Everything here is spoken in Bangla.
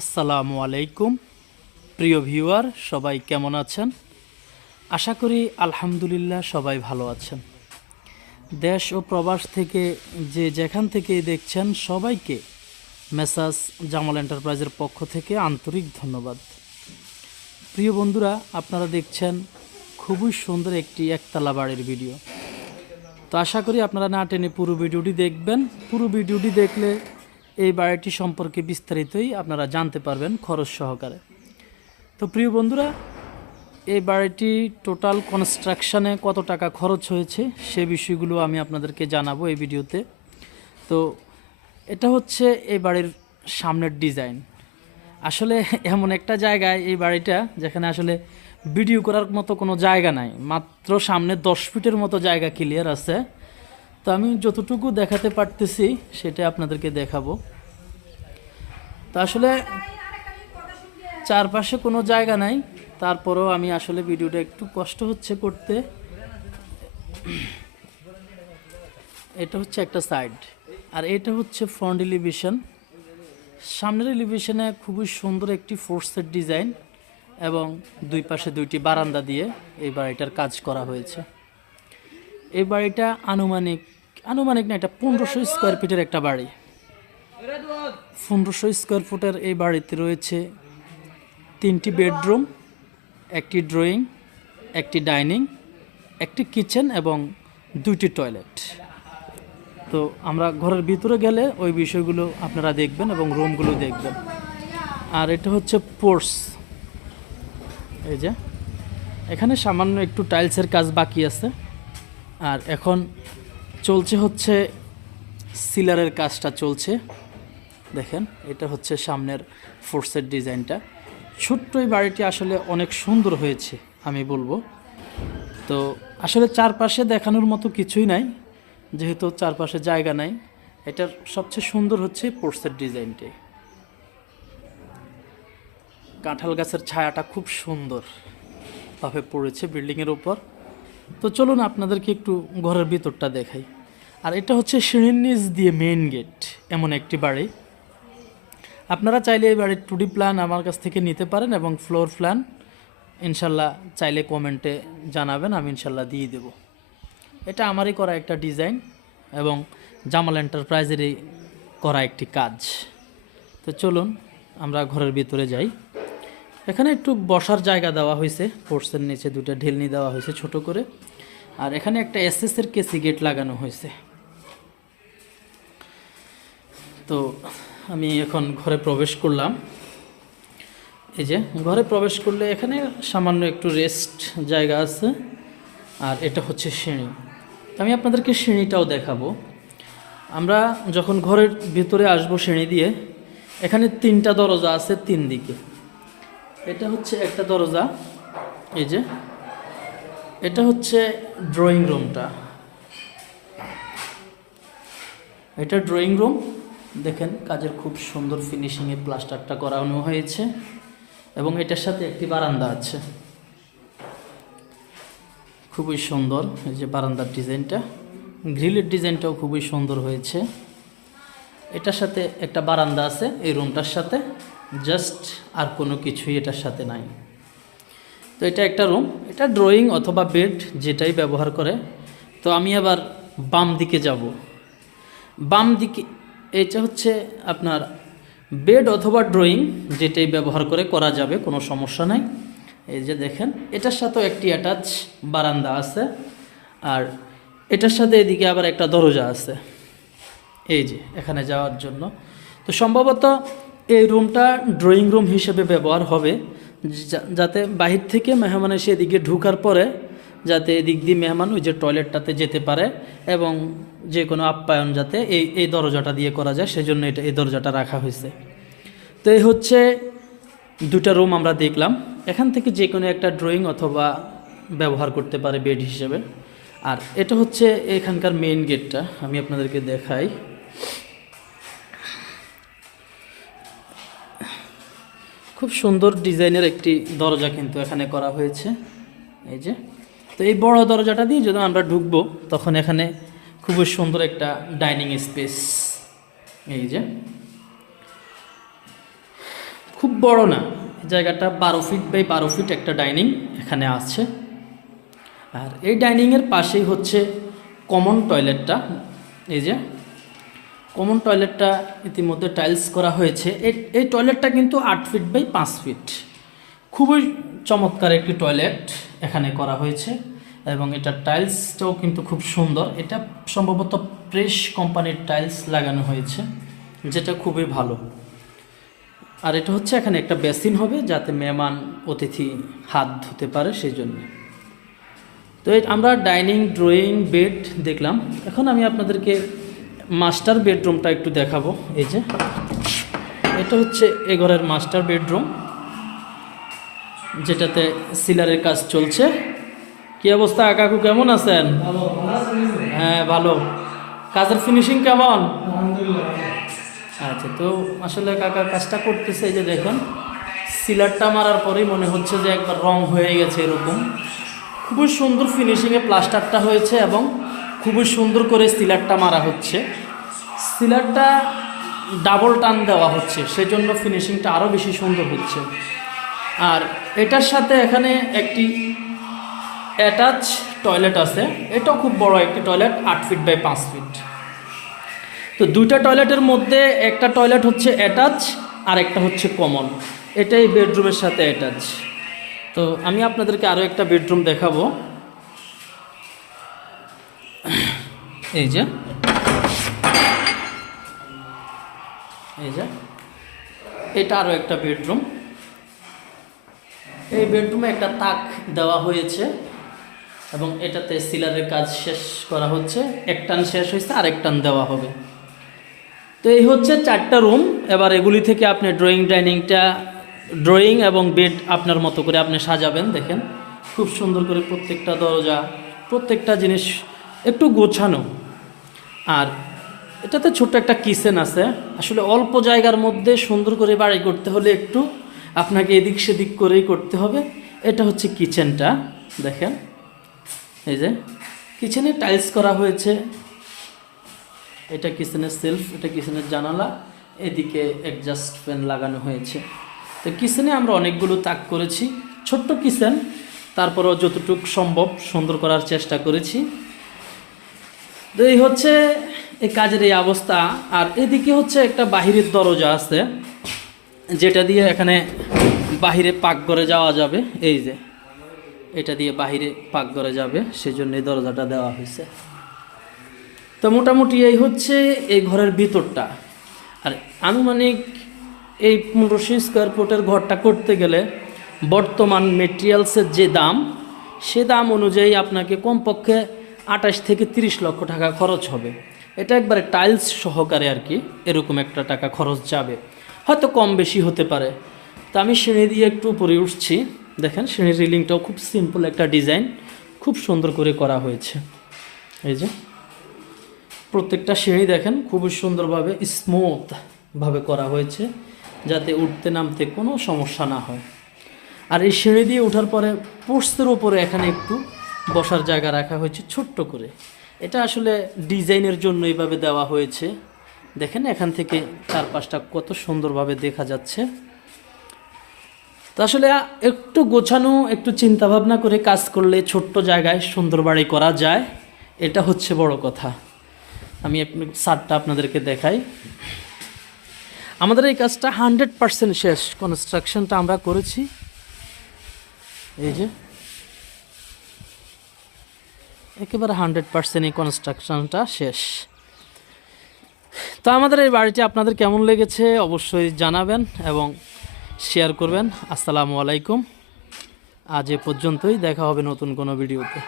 আসসালামু আলাইকুম। প্রিয় ভিউয়ার, সবাই কেমন আছেন? আশা করি আলহামদুলিল্লাহ সবাই ভালো আছেন। দেশ ও প্রবাস থেকে যে যেখান থেকেই দেখছেন সবাইকে মেসাজ জামাল এন্টারপ্রাইজের পক্ষ থেকে আন্তরিক ধন্যবাদ। প্রিয় বন্ধুরা, আপনারা দেখছেন খুবই সুন্দর একটি একতলা বাড়ির ভিডিও। তো আশা করি আপনারা না টেনে পুরো ভিডিওটি দেখবেন। পুরো ভিডিওটি দেখলে এই বাড়িটি সম্পর্কে বিস্তারিতই আপনারা জানতে পারবেন খরচ সহকারে। তো প্রিয় বন্ধুরা, এই বাড়িটি টোটাল কনস্ট্রাকশানে কত টাকা খরচ হয়েছে সে বিষয়গুলো আমি আপনাদেরকে জানাব এই ভিডিওতে। তো এটা হচ্ছে এই বাড়ির সামনের ডিজাইন। আসলে এমন একটা জায়গায় এই বাড়িটা, যেখানে আসলে ভিডিও করার মতো কোনো জায়গা নাই, মাত্র সামনে দশ ফিটের মতো জায়গা ক্লিয়ার আছে। তো আমি যতটুকু দেখাতে পারতেছি, সেটা আপনাদেরকে দেখাবো। তো আসলে চারপাশে কোনো জায়গা নাই, তারপরেও আমি আসলে ভিডিওটা একটু কষ্ট হচ্ছে করতে। এটা হচ্ছে একটা সাইড, আর এটা হচ্ছে ফ্রন্ট এলিভেশন সামনের এলিভেশনে খুবই সুন্দর একটি ফোর্সের ডিজাইন এবং দুই পাশে দুইটি বারান্দা দিয়ে এই বাড়িটার কাজ করা হয়েছে। এই বাড়িটা আনুমানিক আনুমানিক না, এটা পনেরোশো স্কোয়ার ফিটের একটা বাড়ি। পনেরোশো স্কোয়ার ফুটের এই বাড়িতে রয়েছে তিনটি বেডরুম, একটি ড্রয়িং, একটি ডাইনিং, একটি কিচেন এবং দুইটি টয়লেট। তো আমরা ঘরের ভিতরে গেলে ওই বিষয়গুলো আপনারা দেখবেন এবং রুমগুলো দেখবেন। আর এটা হচ্ছে পোর্স। এই যে, এখানে সামান্য একটু টাইলসের কাজ বাকি আছে। আর এখন চলছে হচ্ছে সিলারের কাজটা চলছে। দেখেন, এটা হচ্ছে সামনের ফোর্সের ডিজাইনটা। ছোট্ট এই বাড়িটি আসলে অনেক সুন্দর হয়েছে, আমি বলব। তো আসলে চারপাশে দেখানোর মতো কিছুই নাই, যেহেতু চারপাশে জায়গা নাই। এটার সবচেয়ে সুন্দর হচ্ছে পোর্সের ডিজাইনটি। কাঁঠাল গাছের ছায়াটা খুব সুন্দর ভাবে পড়েছে বিল্ডিংয়ের উপর। তো চলুন আপনাদেরকে একটু ঘরের ভিতরটা দেখাই। আর এটা হচ্ছে সিঁড়ির দিয়ে মেইন গেট এমন একটি বাড়ি। আপনারা চাইলে এই বাড়ির টুডি প্ল্যান আমার কাছ থেকে নিতে পারেন এবং ফ্লোর প্ল্যান ইনশাল্লাহ চাইলে কমেন্টে জানাবেন, আমি ইনশাল্লাহ দিয়ে দেব। এটা আমারই করা একটা ডিজাইন এবং জামাল এন্টারপ্রাইজেরই করা একটি কাজ। তো চলুন, আমরা ঘরের ভিতরে যাই। এখানে একটু বসার জায়গা দেওয়া হয়েছে ফোর্সের নিচে দুটো ঢেলনি দেওয়া হয়েছে ছোট করে। আর এখানে একটা এসএসের কেসি গেট লাগানো হয়েছে। তো আমি এখন ঘরে প্রবেশ করলাম। এই যে, ঘরে প্রবেশ করলে এখানে সামান্য একটু রেস্ট জায়গা আছে। আর এটা হচ্ছে সিঁড়ি। আমি আপনাদেরকে সিঁড়িটাও দেখাবো। আমরা যখন ঘরের ভিতরে আসব সিঁড়ি দিয়ে, এখানে তিনটা দরজা আছে তিন দিকে। এটা হচ্ছে একটা দরজা, এই যে। এটা হচ্ছে ড্রয়িং রুমটা এটা ড্রয়িং রুম দেখেন, কাজের খুব সুন্দর ফিনিশিংয়ে প্লাস্টারটা করানো হয়েছে এবং এটার সাথে একটি বারান্দা আছে। খুবই সুন্দর, এই যে বারান্দার ডিজাইনটা। গ্রিলের ডিজাইনটাও খুবই সুন্দর হয়েছে। এটার সাথে একটা বারান্দা আছে এই রুমটার সাথে জাস্ট আর কোনো কিছুই এটার সাথে নাই। তো এটা একটা রুম, এটা ড্রয়িং অথবা বেড যেটাই ব্যবহার করে। তো আমি আবার বাম দিকে যাব। বাম দিকে এটা হচ্ছে আপনার বেড অথবা ড্রয়িং যেটাই ব্যবহার করে করা যাবে, কোনো সমস্যা নাই। এই যে দেখেন, এটার সাথেও একটি অ্যাটাচ বারান্দা আছে, আর এটার সাথে এদিকে আবার একটা দরজা আছে, এই যে এখানে যাওয়ার জন্য। তো সম্ভবত এই রুমটা ড্রয়িং রুম হিসেবে ব্যবহার হবে যাতে বাহির থেকে মেহমান এসে এদিকে ঢুকার পরে যাতে এদিক দিয়ে মেহমান ওই যে টয়লেটটাতে যেতে পারে এবং যে কোনো আপ্যায়ন যাতে এই এই দরজাটা দিয়ে করা যায়, সেজন্য এটা, এই দরজাটা রাখা হয়েছে। তো এই হচ্ছে দুটা রুম আমরা দেখলাম। এখান থেকে যে কোনো একটা ড্রয়িং অথবা ব্যবহার করতে পারে বেড হিসেবে। আর এটা হচ্ছে এখানকার মেইন গেটটা, আমি আপনাদেরকে দেখাই। খুব সুন্দর ডিজাইনের একটি দরজা কিন্তু এখানে করা হয়েছে। এই যে। তো এই বড় দরজাটা দিয়ে যদি আমরা ঢুকবো, তখন এখানে খুবই সুন্দর একটা ডাইনিং স্পেস। এই যে। খুব বড় না জায়গাটা বারো ফিট বাই বারো ফিট একটা ডাইনিং এখানে আছে। আর এই ডাইনিংয়ের পাশেই হচ্ছে কমন টয়লেটটা। এই যে, কমন টয়লেটটা ইতিমধ্যে টাইলস করা হয়েছে। এই এই টয়লেটটা কিন্তু আট ফিট বাই পাঁচ ফিট। খুবই চমৎকার একটি টয়লেট। এখানে করা হয়েছে এবং এটা টাইলসটাও কিন্তু খুব সুন্দর। এটা সম্ভবত প্রেস কোম্পানির টাইলস লাগানো হয়েছে, যেটা খুবই ভালো। আর এটা হচ্ছে এখানে একটা বেসিন হবে, যাতে মেহমান অতিথি হাত ধুতে পারে সেই জন্য তো আমরা ডাইনিং, ড্রয়িং, বেড দেখলাম। এখন আমি আপনাদেরকে মাস্টার বেডরুমটা একটু দেখাবো। এই যে, এটা হচ্ছে এ ঘরের মাস্টার বেডরুম। যেটাতে সিলারের কাজ চলছে। কি অবস্থা, কাকু কেমন আছেন? হ্যাঁ ভালো। কাজের ফিনিশিং কেমন? আচ্ছা তো আসলে কাকা কাজটা করতেছে যে দেখেন। সিলারটা মারার পরেই মনে হচ্ছে যে একবার রং হয়ে গেছে এরকম। খুবই সুন্দর ফিনিশিংয়ে প্লাস্টারটা হয়েছে এবং খুবই সুন্দর করে সিলারটা মারা হচ্ছে। সিলারটা ডাবল টান দেওয়া হচ্ছে সেই জন্য ফিনিশিংটা আরও বেশি সুন্দর হচ্ছে। আর এটার সাথে এখানে একটি অ্যাটাচ টয়লেট আছে। এটাও খুব বড় একটি টয়লেট, আট ফিট বাই পাঁচ ফিট। তো দুইটা টয়লেটের মধ্যে একটা টয়লেট হচ্ছে অ্যাটাচ, আর একটা হচ্ছে কমন। এটাই বেডরুমের সাথে অ্যাটাচ। তো আমি আপনাদেরকে আরও একটা বেডরুম দেখাবো। এই যে। এই যে। এটা আরও একটা বেডরুম। এই বেডরুমে একটা তাক দেওয়া হয়েছে এবং এটাতে সিলারের কাজ শেষ করা হচ্ছে। এক টান শেষ হয়েছে আর এক টান দেওয়া হবে। তো এই হচ্ছে চারটা রুম। এবার এগুলি থেকে আপনি ড্রয়িং, ডাইনিংটা, ড্রয়িং এবং বেড আপনার মতো করে আপনি সাজাবেন, দেখেন। খুব সুন্দর করে প্রত্যেকটা দরজা, প্রত্যেকটা জিনিস একটু গোছানো। আর এটাতে ছোট্ট একটা কিচেন আছে। আসলে অল্প জায়গার মধ্যে সুন্দর করে বাড়ি করতে হলে একটু আপনাকে এদিক সেদিক করেই করতে হবে। এটা হচ্ছে কিচেনটা, দেখেন। এই যে, কিচেনে টাইলস করা হয়েছে। এটা কিচেনের সেলফ, এটা কিচেনের জানালা, এদিকে অ্যাডজাস্ট ফ্যান লাগানো হয়েছে। তো কিচেনে আমরা অনেকগুলো তাক করেছি। ছোট্ট কিচেন, তারপরও যতটুকু সম্ভব সুন্দর করার চেষ্টা করেছি। তো এই হচ্ছে এই কাজের এই অবস্থা। আর এদিকে হচ্ছে একটা বাহিরের দরজা আছে। যেটা দিয়ে এখানে বাহিরে পাকঘরে যাওয়া যাবে, এই যে, এটা দিয়ে বাহিরে পাকঘরে যাবে সেজন্য দরজাটা দেওয়া হয়েছে। তো মোটামুটি এই হচ্ছে এই ঘরের ভিতরটা। আর আনুমানিক এই পনেরোশো স্কোয়ার ফুটের ঘরটা করতে গেলে বর্তমান মেটেরিয়ালসের যে দাম, সে দাম অনুযায়ী আপনাকে কমপক্ষে আঠাশ থেকে তিরিশ লক্ষ টাকা খরচ হবে। এটা একবারে টাইলস সহকারে আর কি এরকম একটা টাকা খরচ যাবে। হয়তো কম বেশি হতে পারে। তো আমি সিঁড়ি দিয়ে একটু উপরে উঠছি। দেখেন, সিঁড়ির রিলিংটাও খুব সিম্পল একটা ডিজাইন খুব সুন্দর করে করা হয়েছে। এই যে, প্রত্যেকটা সিঁড়ি দেখেন, খুবই সুন্দরভাবে স্মুথভাবে করা হয়েছে, যাতে উঠতে নামতে কোনো সমস্যা না হয়। আর এই সিঁড়ি দিয়ে ওঠার পরে পোস্টের উপরে এখানে একটু বসার জায়গা রাখা হয়েছে ছোট্ট করে। এটা আসলে ডিজাইনের জন্য এইভাবে দেওয়া হয়েছে। দেখেন এখান থেকে চারপাশটা কত সুন্দরভাবে দেখা যাচ্ছে। তো আসলে একটু গোছানো, একটু চিন্তা ভাবনা করে কাজ করলে ছোট্ট জায়গায় সুন্দর বাড়ি করা যায়, এটা হচ্ছে বড় কথা। আমি সারটা আপনাদেরকে দেখাই। আমাদের এই কাজটা হান্ড্রেড পার্সেন্ট শেষ। কনস্ট্রাকশনটা আমরা করেছি। এই যে একেবারে হান্ড্রেড পার্সেন্ট এই কনস্ট্রাকশনটা শেষ। তো আমাদের এই বাড়িটি আপনাদের কেমন লেগেছে অবশ্যই জানাবেন এবং শেয়ার করবেন। আসসালামু আলাইকুম। আজ এ পর্যন্তই, দেখা হবে নতুন কোনো ভিডিওতে।